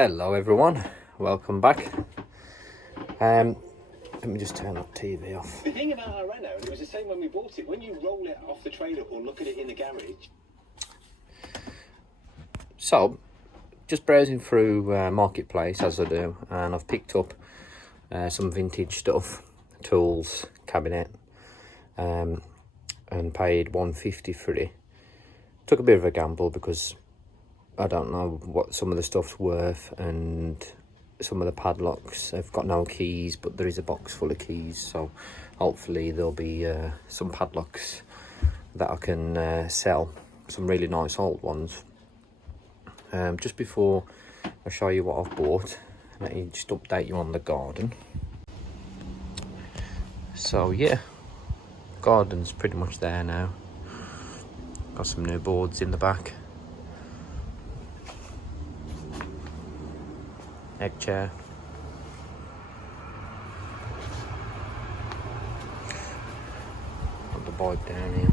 Hello everyone, welcome back. Let me just turn that TV off. The thing about our Renault, and it was the same when we bought it, when you roll it off the trailer or look at it in the garage. So, just browsing through Marketplace as I do, and I've picked up some vintage stuff, tools, cabinet, and paid $150 for it. Took a bit of a gamble because I don't know what some of the stuff's worth, and some of the padlocks have got no keys, but there is a box full of keys, so hopefully there'll be some padlocks that I can sell, some really nice old ones. Just before I show you what I've bought, let me just update you on the garden. So yeah, garden's pretty much there now. Got some new boards in the back. Egg chair. Got the board down here.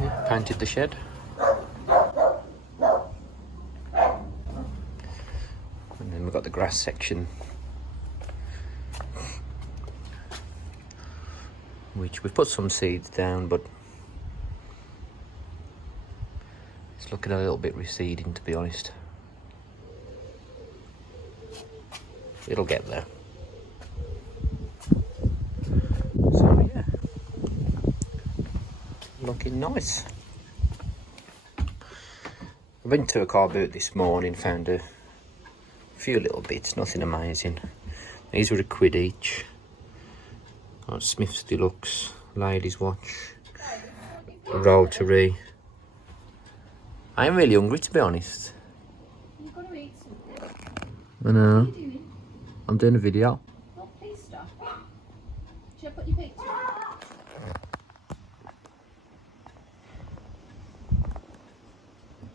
Yeah, painted the shed. And then we've got the grass section, which we've put some seeds down, but it's looking a little bit receding, to be honest. It'll get there. So yeah, looking nice. I went to a carboot this morning, found a few little bits, nothing amazing. These were £1 each. Got Smith's Deluxe, ladies watch, rotary. I am really hungry, to be honest. You've got to eat something. I know. What are you doing? I'm doing a video. Not please stop. Should I put your picture?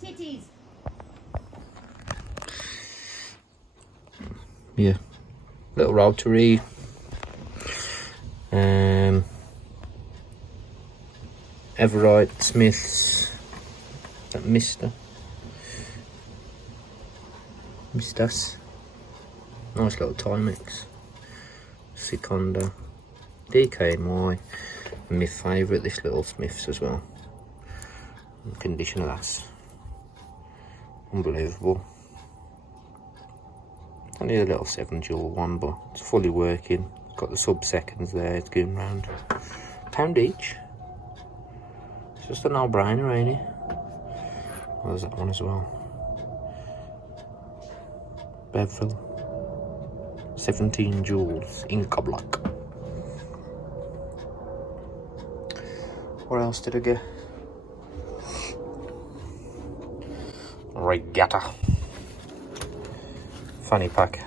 Titties. Yeah, little rotary. Everite, Smith's, that Mr. Mistas. Nice little Timex. Seconda. DKNY. And my favourite, this little Smith's as well. The condition of that's unbelievable. Only a little 7 jewel one, but it's fully working. It's got the sub seconds there, it's going round. £1 each. It's just a no-brainer, ain't it? Oh, there's that one as well. Bevel. 17 jewels, Inca Black. What else did I get? Regatta. Fanny pack.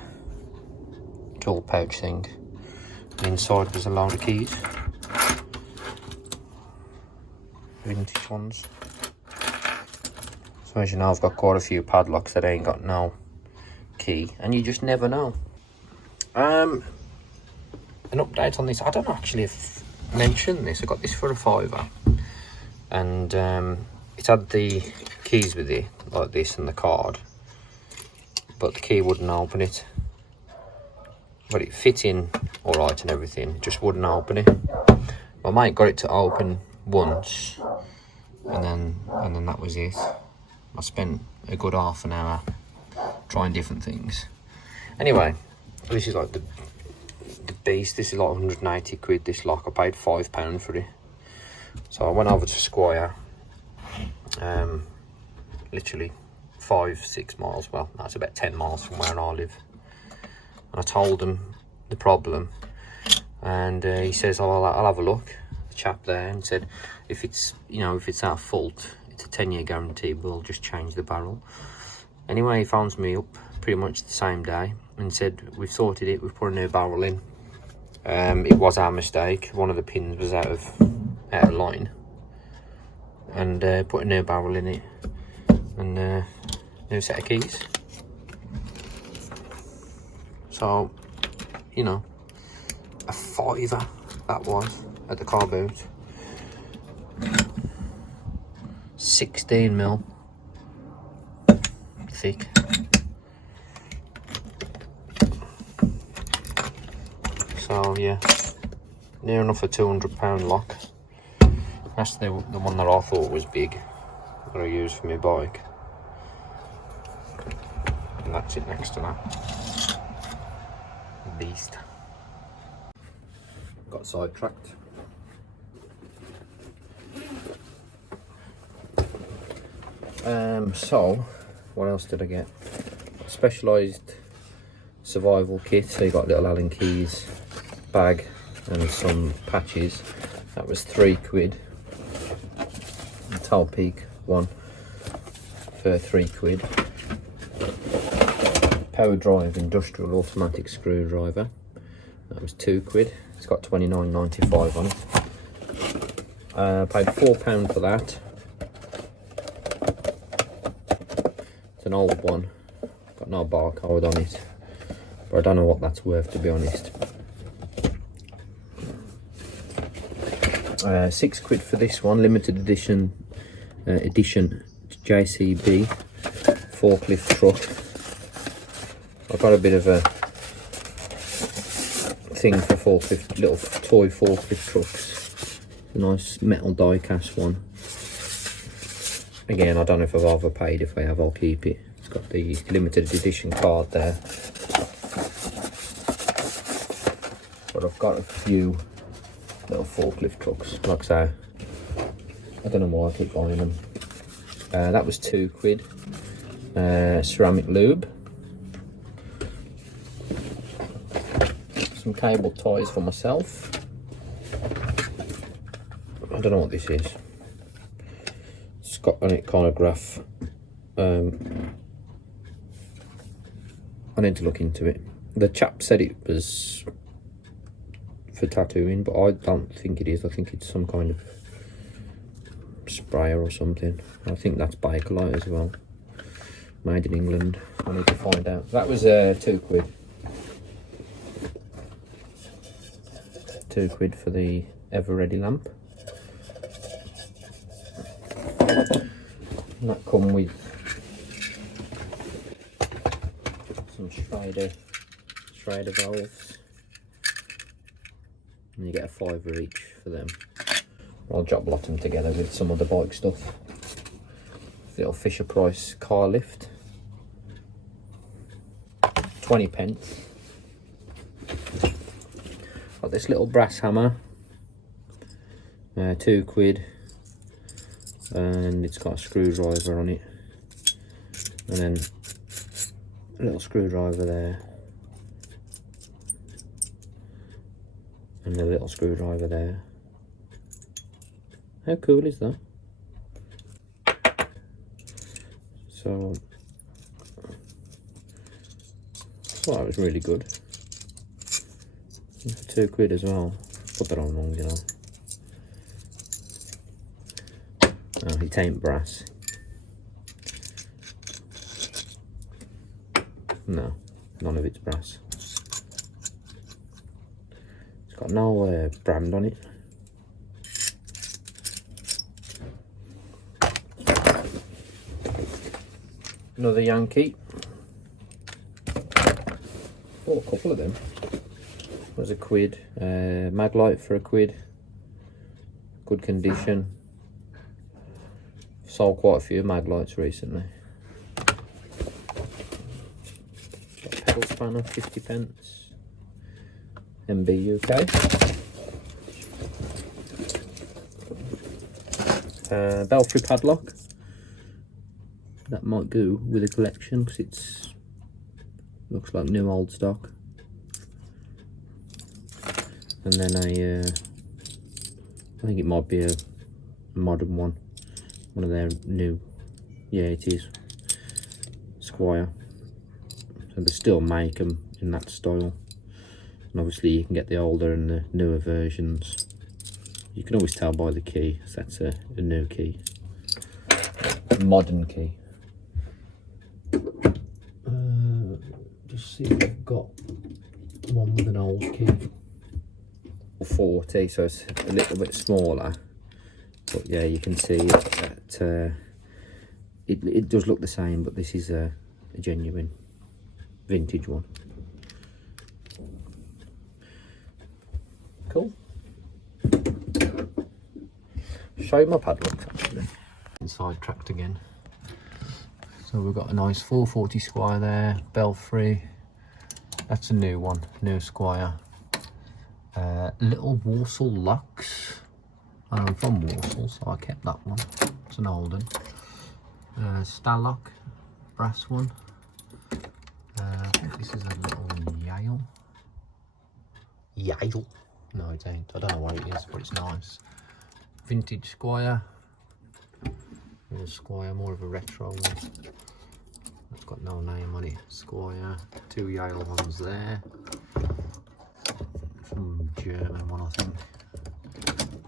Tool pouch thing. And inside was a load of keys. Vintage ones. So as you know, I've got quite a few padlocks that ain't got no key, and you just never know. An update on this. I don't actually have mentioned this. I got this for a £5, and it had the keys with it like this and the card, but the key wouldn't open it. But it fit in all right and everything, just wouldn't open it. My mate got it to open once, and then that was it. I spent a good half an hour trying different things. Anyway, this is like the beast. This is like 180 quid, this lock. I paid £5 for it. So I went over to Squire, literally 5-6 miles, well that's about 10 miles from where I live, and I told him the problem, and he says, oh, I'll have a look, the chap there, and said if it's, you know, if it's our fault, it's a 10-year guarantee, we'll just change the barrel. Anyway, he phones me up pretty much the same day and said, we've sorted it, we've put a new barrel in. It was our mistake, one of the pins was out of line, and put a new barrel in it, and new set of keys. So, you know, a £5 that was at the car boot. 16mm. thick. So yeah, near enough a £200 lock. That's the one that I thought was big, that I use for my bike. And that's it next to that. Beast. Got sidetracked. So what else did I get? Specialised survival kit. So you got little Allen keys, bag and some patches. That was £3. The Tall Peak one for £3. Power drive industrial automatic screwdriver. That was £2. It's got 29.95 on it. Paid £4 for that. It's an old one. Got no barcode on it, but I don't know what that's worth, to be honest. £6 for this one, limited edition JCB forklift truck. I've got a bit of a thing for forklift, little toy forklift trucks. It's a nice metal die cast one. Again, I don't know if I've overpaid. If I have, I'll keep it. It's got the limited edition card there. But I've got a few little forklift trucks. Like I say, I don't know why I keep buying them. That was £2. Ceramic lube. Some cable ties for myself. I don't know what this is. It's got an iconograph. I need to look into it. The chap said it was for tattooing, but I don't think it is. I think it's some kind of sprayer or something. I think that's Bakelite as well. Made in England. I need to find out. That was £2. £2 for the ever ready lamp. And that come with some Schrader valves, and you get a £5 each for them. I'll job lot them together with some other bike stuff. Little Fisher Price car lift, 20p. Got this little brass hammer, £2, and it's got a screwdriver on it, and then a little screwdriver there, and a little screwdriver there. How cool is that? So I thought that was really good. And for £2 as well. Put that on wrong, you know. Oh, it ain't brass. No, none of it's brass. It's got no brand on it. Another Yankee. Bought a couple of them. It was £1. Maglite for £1. Good condition. Sold quite a few Maglites recently. Got a pedal spanner, 50p. MB UK. Belfry padlock. That might go with a collection because it's looks like new old stock. And then I think it might be a modern one. One of their new, yeah, it is Squire. So they still make them in that style, and obviously you can get the older and the newer versions. You can always tell by the key, so that's a new key, a modern key. Just see if I've got one with an old key. 40, so it's a little bit smaller. But yeah, you can see that it does look the same, but this is a a genuine vintage one. Cool. Show you my padlocks actually. Sidetracked again. So we've got a nice 440 Squire there, belfry. That's a new one, new Squire. Little Walsall locks. I'm from Walsall, so I kept that one. It's an old one. Padlock, brass one. I think this is a little Yale. Yale? No, it ain't. I don't know what it is, but it's nice. Vintage Squire. Little Squire, more of a retro one. It's got no name on it. Squire. 2 Yale ones there. Some German one, I think.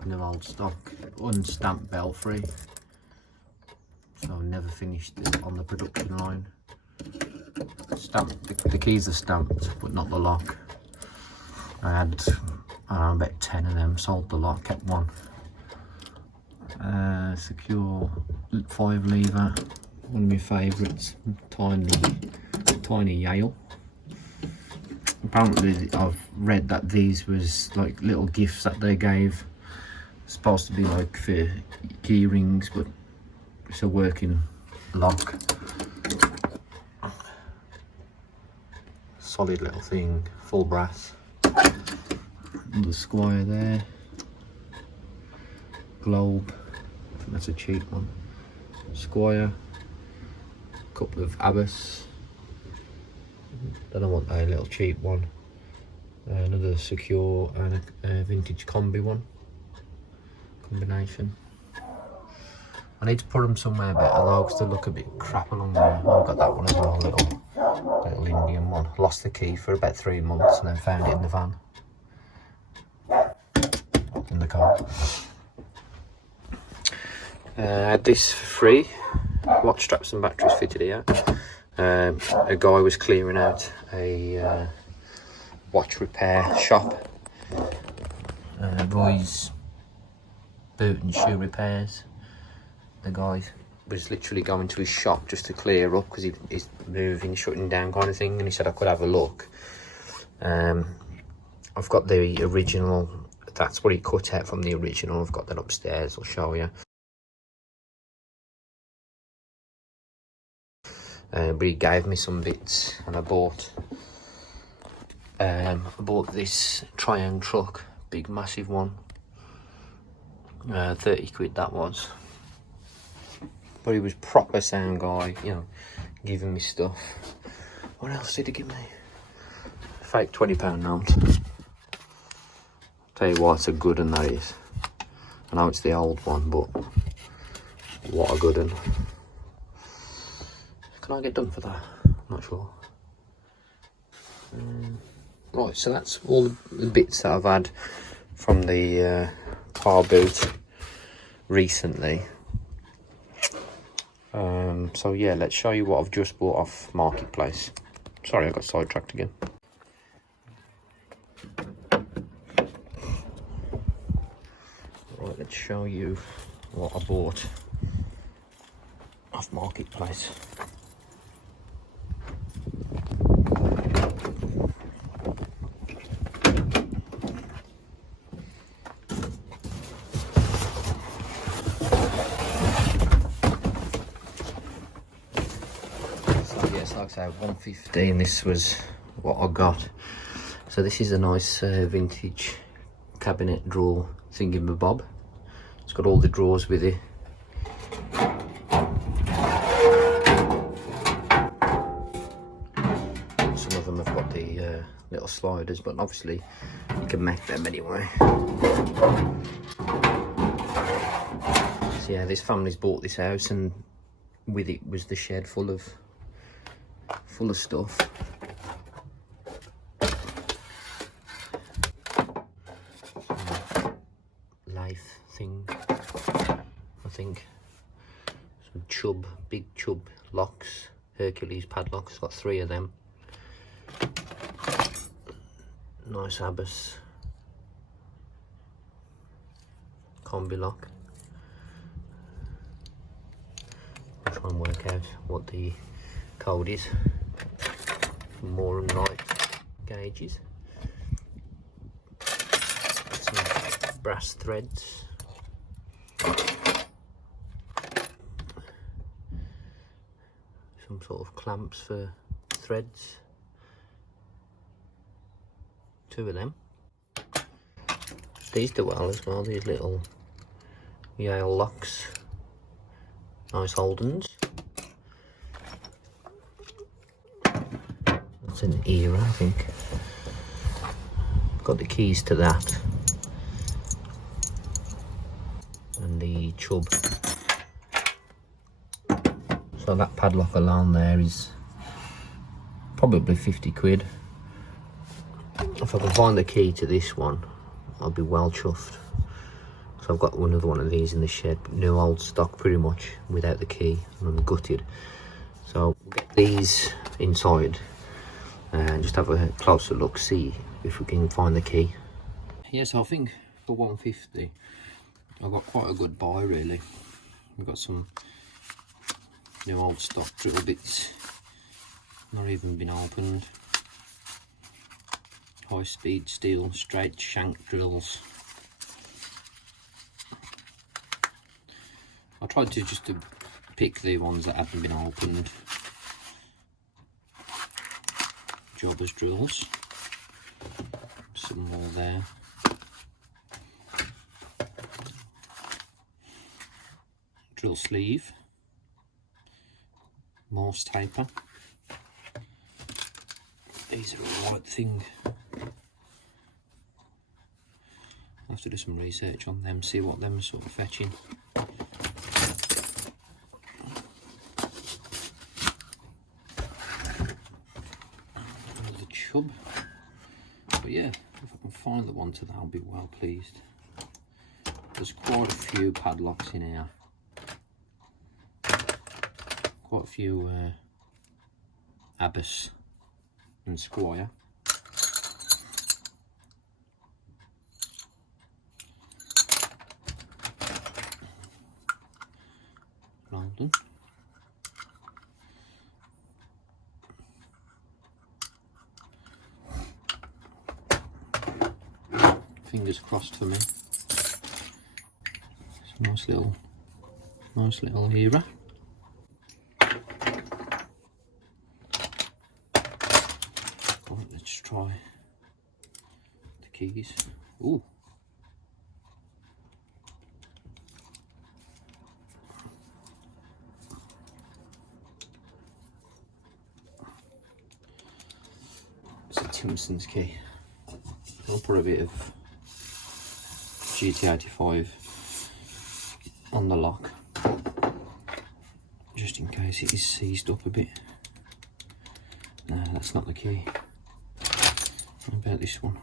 No old stock. Unstamped belfry. So never finished it on the production line. Stamped. The keys are stamped, but not the lock. I had about 10 of them. Sold the lock, kept one. Secure 5 lever. One of my favourites. Tiny Yale. Apparently I've read that these was like little gifts that they gave. Supposed to be like for key rings, but it's a working lock. Solid little thing, full brass. The Squire there. Globe, I think that's a cheap one. Squire. Couple of Abbas. Don't know what a little cheap one. Another secure and a vintage combi one. Combination. I need to put them somewhere better though, because they look a bit crap along there. I've got that one as well, little Indian one. Lost the key for about 3 months and then found it in the van. In the car. Had this for free. Watch straps and batteries fitted here. A guy was clearing out a watch repair shop. Roy's boot and shoe repairs. The guy was literally going to his shop just to clear up because he's moving, shutting down kind of thing, and he said I could have a look. I've got the original, that's what he cut out from the original. I've got that upstairs, I'll show you. But he gave me some bits and I bought this Triumph truck, big massive one. 30 quid that was. But he was proper sound guy, you know, giving me stuff. What else did he give me? Fake £20 note. Tell you what, it's a good one that is. I know it's the old one, but what a good one. Can I get done for that? I'm not sure. Right, so that's all the bits that I've had from the car boot recently. So yeah, let's show you what I've just bought off Marketplace. Sorry, I got sidetracked again. Right, let's show you what I bought off Marketplace. Like I say, 115, this was what I got. So this is a nice vintage cabinet drawer thingamabob. It's got all the drawers with it. Some of them have got the little sliders, but obviously you can make them anyway. So yeah, this family's bought this house and with it was the shed full of stuff. Life thing, I think. Some big chub locks, Hercules padlocks, got 3 of them. Nice Abbas combi lock. I'll try and work out what the code is. More and light gauges. Some brass threads. Some sort of clamps for threads. 2 of them. These do well as well, these little Yale locks. Nice Holdens. That's an era, I think. Got the keys to that. And the chub. So that padlock alone there is probably 50 quid. If I can find the key to this one, I'll be well chuffed. So I've got another one of these in the shed, new old stock pretty much, without the key, and I'm gutted. So we'll get these inside and just have a closer look, see if we can find the key. Yeah, so I think for 150, I got quite a good buy really. We've got some new old stock drill bits, not even been opened. High speed steel straight shank drills. I tried to pick the ones that haven't been opened. Jobbers drills. Some more there. Drill sleeve. Morse taper. These are a right thing. I'll have to do some research on them, see what them are sort of fetching. Another chub. But yeah, if I can find the one to that, I'll be well pleased. There's quite a few padlocks in here. Quite a few Abbas and Squire. London. Fingers crossed for me. It's a nice little era. Right, let's try the keys. Ooh. It's a Timson's key. I'll put a bit of GT85 on the lock, just in case it is seized up a bit. No, that's not the key. What about this one?